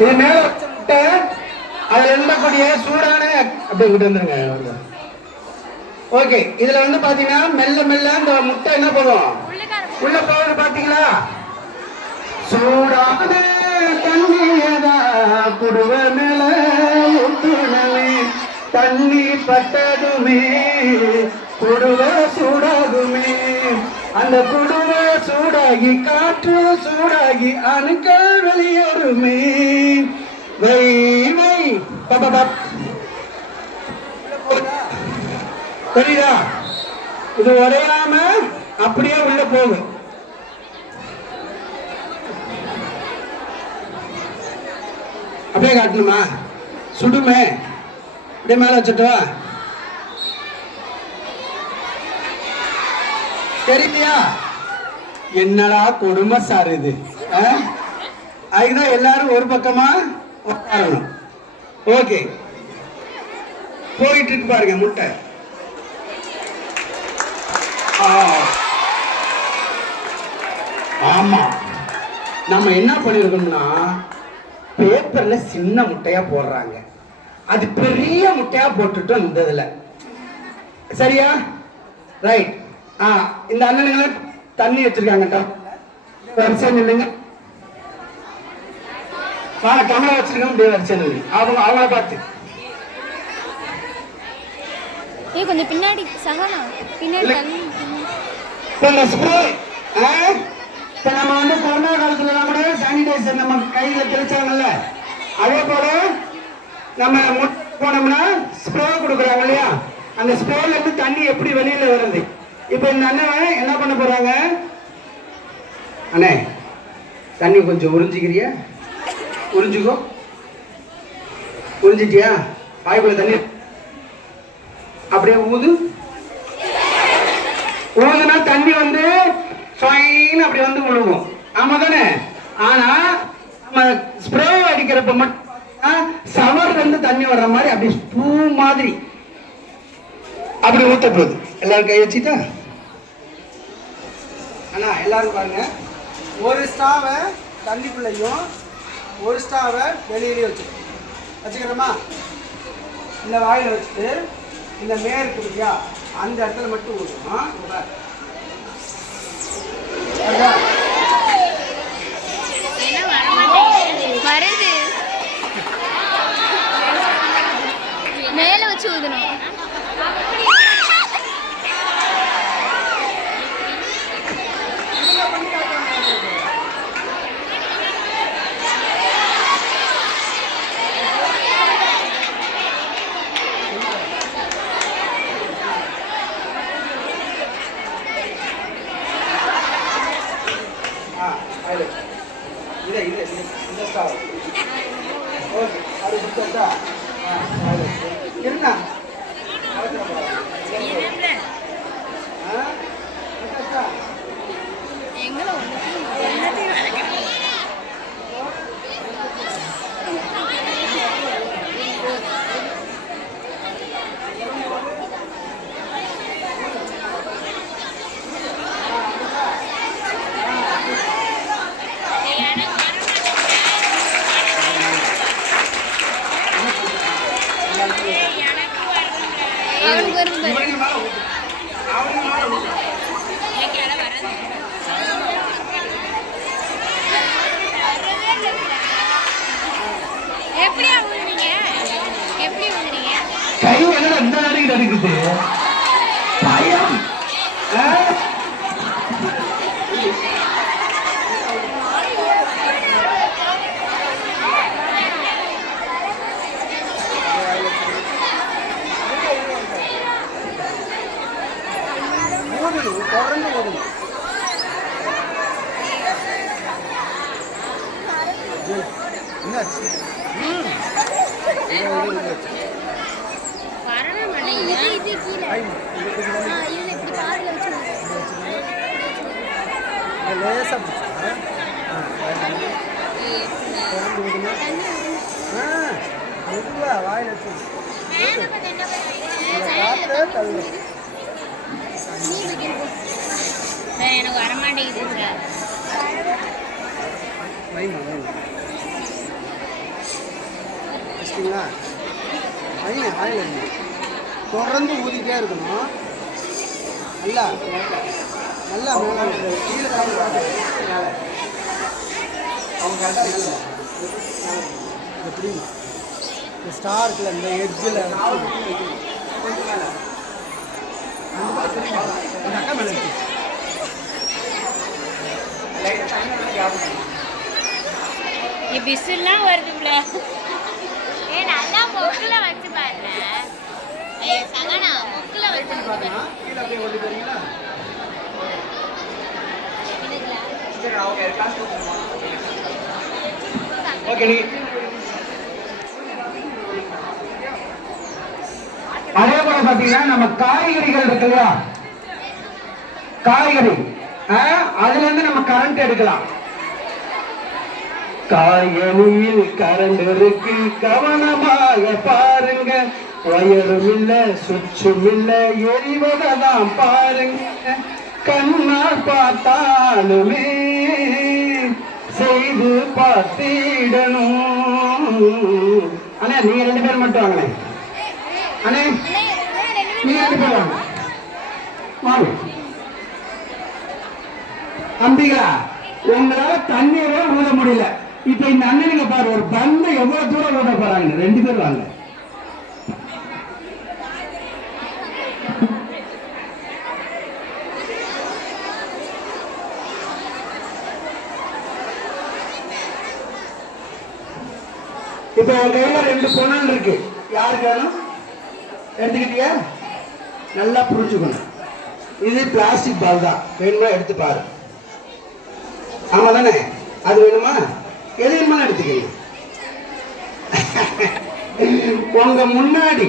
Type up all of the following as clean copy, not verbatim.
இது மேல வச்ச முட்டை அதுல இருக்கக்கூடிய சூடான அப்படியே கிட்ட வந்துருங்க. ஓகே, இதுல வந்து பாத்தீங்கன்னா மெல்ல மெல்ல இந்த முட்டை என்ன போகும் உள்ள போகுது பாத்தீங்களா? சூடான தண்ணியதா குடுவ மேல ஊத்துனவே தண்ணி பட்டதுமே குடுவ சூடாகுமே அந்த குடுவ சூடாகி காற்று சூடாகி அணுக்கள் வெளியேறுமே. வை வை பாப்பா தெரியுதா? இது உடையாம அப்படியே உள்ள போகும். அப்படியே காட்டணுமா? சுடுமே அப்படியே மேல வச்சுட்டா தெரியலையா? என்னடா கொடுமை சார் இது. அதுக்குதான் எல்லாரும் ஒரு பக்கமா உட்காரணும். ஓகே, போயிட்டு இருக்கு பாருங்க முட்டை. ஆமா, நம்ம என்ன பண்ணிருக்கோம்னா பேப்பர்ல சின்ன முட்டையா போடுறாங்க, அது பெரிய முட்டையா போட்டுட்டோம் இந்த இதுல. சரியா? ரைட். இந்த அண்ணனுங்களை தண்ணி வச்சிருக்காங்க. வரிசை நில்லுங்க. கமலை வச்சிருக்கோம். இப்படியே வரிசை நில்லுங்க. அவங்கள பார்த்து கொஞ்சம் பின்னாடி சகனா பின்னாடி. இப்ப நம்ம வந்து கொரோனா காலத்துல கூட சானிடைசர் நம்ம கையில தெளிச்சாங்கல்ல, அதே போல நம்ம போனோம்னா ஸ்ப்ரே கொடுக்குறாங்க இல்லையா? அந்த ஸ்ப்ரேல இருந்து தண்ணி எப்படி வெளியில வருது? இப்ப இந்த அண்ணன் என்ன பண்ண போறாங்க? அண்ணே, தண்ணி கொஞ்சம் உறிஞ்சிக்கிறியா? உறிஞ்சிக்கோ. உறிஞ்சிட்டியா? வாய்க்குள்ள தண்ணி அப்படியே ஊது. ஊதுனா தண்ணி வந்து அப்படி வந்து விழுவும். ஆமா தானே? ஆனா நம்ம ஸ்ப்ரே அடிக்கிறப்ப மட்டும் சவர்ல இருந்து தண்ணி வர்ற மாதிரி அப்படி பூ மாதிரி அப்படி ஊத்த போகுது. எல்லாரும் கை வச்சுட்டா அண்ணா எல்லாரும் பாருங்க. ஒரு ஸ்டாவை தண்ணிக்குள்ளையும் ஒரு ஸ்டாவை வெளியிலையும் வச்சுக்கிறோமா? இந்த வாயில வச்சுட்டு இந்த மேற்கு இல்லையா அந்த இடத்துல மட்டும் ஊற்றணும். வருது மேல வச்சு ஊதணும். கை என்ன இந்த நாளைக்கு நடக்குது பயம். தொடர்ந்து ஓடுங்க. என்னாச்சு? வாயில எனக்கு வரமாட்டேங்குது சார். வச்சிங்களா பையன் ஆயில் தொடர்ந்து ஊதிக்கிட்டே இருக்கணும். நல்லா நல்லா கீழே அவங்க எப்படி இந்த ஸ்டார்க்கில் இந்த எட்ஜில் அக்கா மேலே பிசுலாம் வருதுங்களா? நல்லா மொக்குல வச்சு பாருங்க. சகனா மொக்குல வச்சு அதே போல பாத்தீங்கன்னா நம்ம காய்கறிகள் இருக்கு இல்லையா, காய்கறி அதுல இருந்து நம்ம கரண்ட் எடுக்கலாம். காய்கறியில் கரண்ட் இருக்கு, கவனமாக பாருங்க. வயரும் இல்ல சுற்றும் இல்ல, எரிவதான் பாருங்க. கண்ணால் பார்த்தாலுமே செய்து பார்த்திடணும். அண்ணா நீங்க 2 பேர் மட்டும் வாங்க. அண்ணே நீங்க 2 பேர் வாங்க. வாங்க அம்பிகா, உங்களால தண்ணீரே ஊத முடியல. இப்ப இந்த அண்ணனுங்க பாரு, ஒரு பந்து எவ்வளவு தூரம் ஊத போறாங்க. 2 பேர் வாங்க. இப்ப என் கையில 2 பொண்ணல் இருக்கு. யாருக்கு வேணும்? எடுத்துக்கிட்டியா? நல்லா புரிஞ்சுக்கணும். இது பிளாஸ்டிக் பால் தான். வேணுமா எடுத்து பாரு. ஆமா தானே? அது வேணுமா? எது வேணுமா எடுத்துக்கீங்க. உங்க முன்னாடி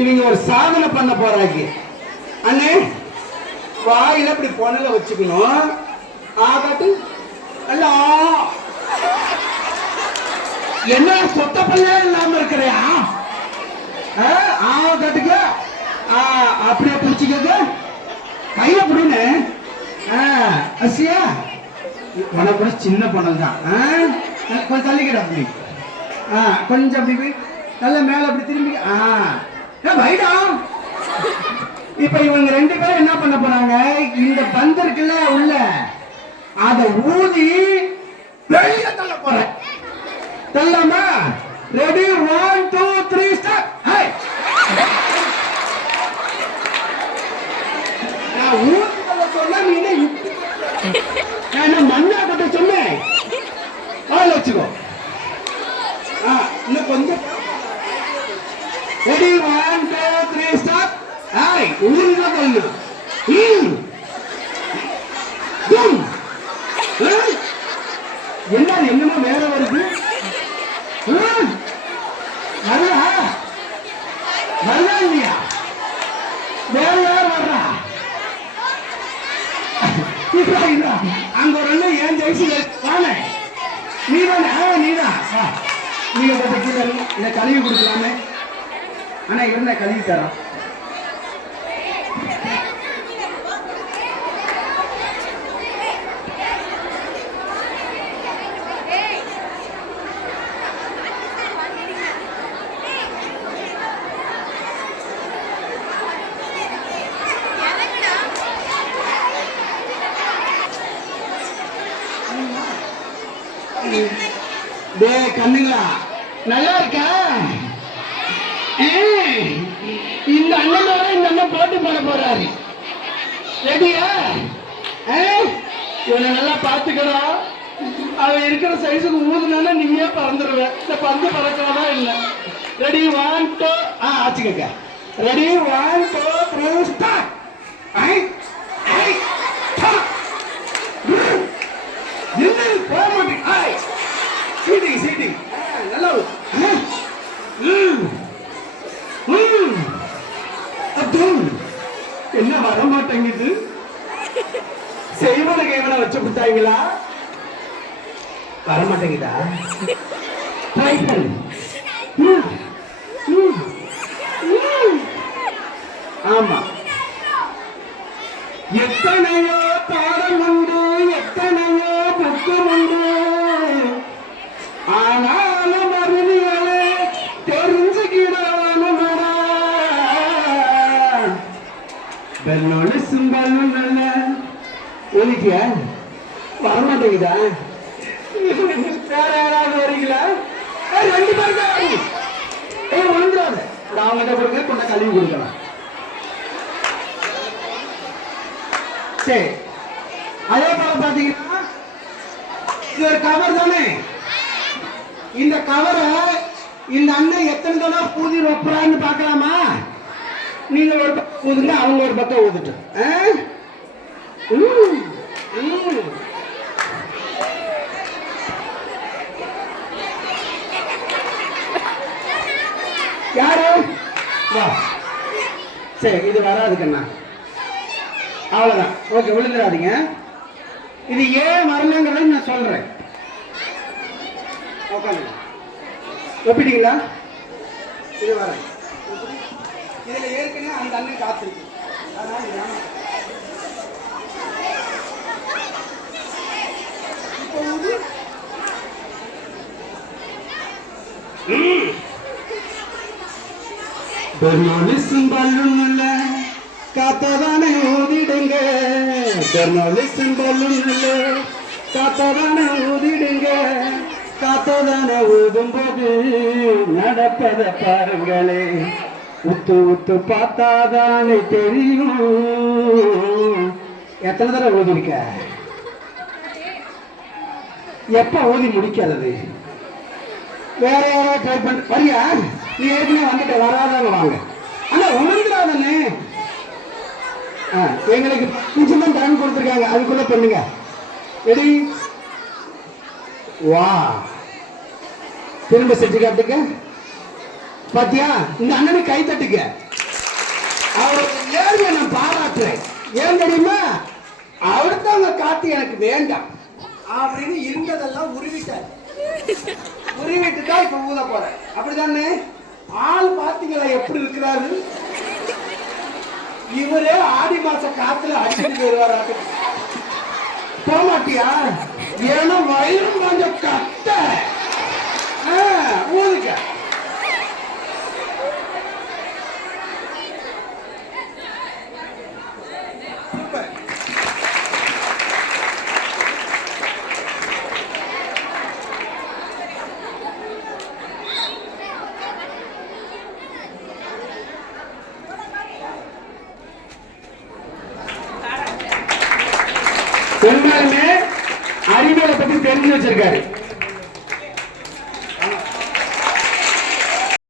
இவங்க ஒரு சாதனை பண்ண போறாங்க. அண்ணே வாயில இப்படி பொண்ணல வச்சுக்கணும். ஆகட்டு அல்ல என்ன சொத்த பல்லே இல்லாம இருக்கிறியா? ஆகட்டுக்க அப்படியே பிடிச்சிக்க. கையில புடின்னு அசியா உனக்கு கூட சின்ன பொண்ணல் தான். கொஞ்சம் தள்ளிக்கிட அப்படி. கொஞ்சம் அப்படி போய் நல்லா மேல அப்படி திரும்பி வைடா. இப்ப இவங்க 2 பேரும் என்ன பண்ண போறாங்க, இந்த பந்து இருக்குல்ல உள்ள அதை ஊதி வெளியே தள்ள போறேன். தள்ளாமா? Ready 1 2 3 start. நான் ஊதி தள்ள சொன்னா நீ நான் மண்ணா கட்ட சொன்னேன். வச்சுக்கோ. இன்னும் கொஞ்சம். Ready 1 2 3 start. ஊருதான் கல்லு. என்ன என்னமோ வேற வருது. வரா இல்லையா? வேற யார் வர்றா? அங்க ஒரு அண்ணன் ஏன் ஜெயிச்சு வாங்க. நீதானே? நீதான். நீங்க கீழே இல்லை கழுவி கொடுக்கலாமே. ஆனா இருந்த கழுவி தரோம். கண்ணுங்களா நல்லா இருக்கா? இந்த அண்ணனோட இந்த அண்ணன் போட்டு போட போறாரு. ரெடியா? இவனை நல்லா பாத்துக்கிறோம். அவன் இருக்கிற சைஸுக்கு ஊதுனா நீயே பறந்துடுவேன். இந்த பந்து பறக்கிறதா இல்லை. ரெடி 1 2 ஆச்சுக்க. Ready 1 2 3 start. போக மாட்டேன். சீட்டிங் சீட்டிங் நல்லா. என்ன வர மாட்டேங்குது? செய்வன கைவன வச்சு விட்டாங்களா? வர மாட்டேங்குதா? ட்ரை பண்ணு. ஆமா. எத்தனையோ பாடம் உண்டு, எத்தனையோ புத்தம் உண்டு. வலிக்குதா? வேற யாராவது வரீங்களா? ஏய், 2 பேர் தான் வரீங்க. ஏய், விழுந்துடாத. ஒரு அவங்ககிட்ட கொடுங்க, கொண்ட கழுவி கொடுக்கலாம். சரி, அதே போல பாத்தீங்கன்னா இது ஒரு கவர் தானே. இந்த கவரை இந்த அண்ணன் எத்தனை தடவை பூதி வைப்பறான்னு பார்க்கலாமா? நீங்க ஒரு பக்கம் ஊதுங்க, அவங்க ஒரு பக்கம் ஊதுட்டு. யாரு? வா. சரி, இது வராது கண்ணா. அவ்வளவுதான். ஓகே, விழுந்துடாதீங்க. இது ஏன் வரலங்கிறத நான் சொல்றேன். உட்காந்துங்க. ஒப்பிட்டீங்களா? இது வர இதுல ஏற்கனவே அந்த அண்ணன் காத்திருக்கு. அதனால இப்போ பெர்னாலிசம் பல்லுல காத்ததானே ஊதிடுங்க. பெர்னாலிசம் பல்லுல காத்ததானே ஊதிடுங்க. காத்ததானே ஊதும் போது நடப்பத பாருங்களே. உத்து உத்து பார்த்தாதானே தெரியும். எத்தனை தடவை ஊதிருக்க? எப்ப ஊதி முடிக்கிறது? வேற யாராவது ட்ரை பண்ண வரியா? நீ ஏற்கனவே வந்துட்ட, வராதாங்க வாங்க. ஆனா உணர்ந்துடாதானே. எங்களுக்கு 5 நிமிஷம் டைம் கொடுத்துருக்காங்க, அதுக்குள்ள பண்ணுங்க. ரெடி? வா, திரும்ப செஞ்சு காட்டுங்க. பாத்தியா? இந்த அண்ணனுக்கு கை தட்டுங்க. அவரோட நேர்மையை நான் பாராட்டுறேன். ஏன் தெரியுமா? அவர்தான் காத்து எனக்கு வேண்டாம் அப்படின்னு இருந்ததெல்லாம் உருவிட்டார். உருவிட்டு தான் இப்ப ஊத போறேன். அப்படிதானே? ஆள் பாத்தீங்களா எப்படி இருக்கிறாரு? இவரே ஆடி மாச காத்துல அடிச்சுட்டு வருவாரு. போமாட்டியா? ஏன்னா வயிறு கொஞ்சம் கட்ட ஊதுக்க. உண்மையுமே அறிவியலை பத்தி தெரிஞ்சு வச்சிருக்காரு.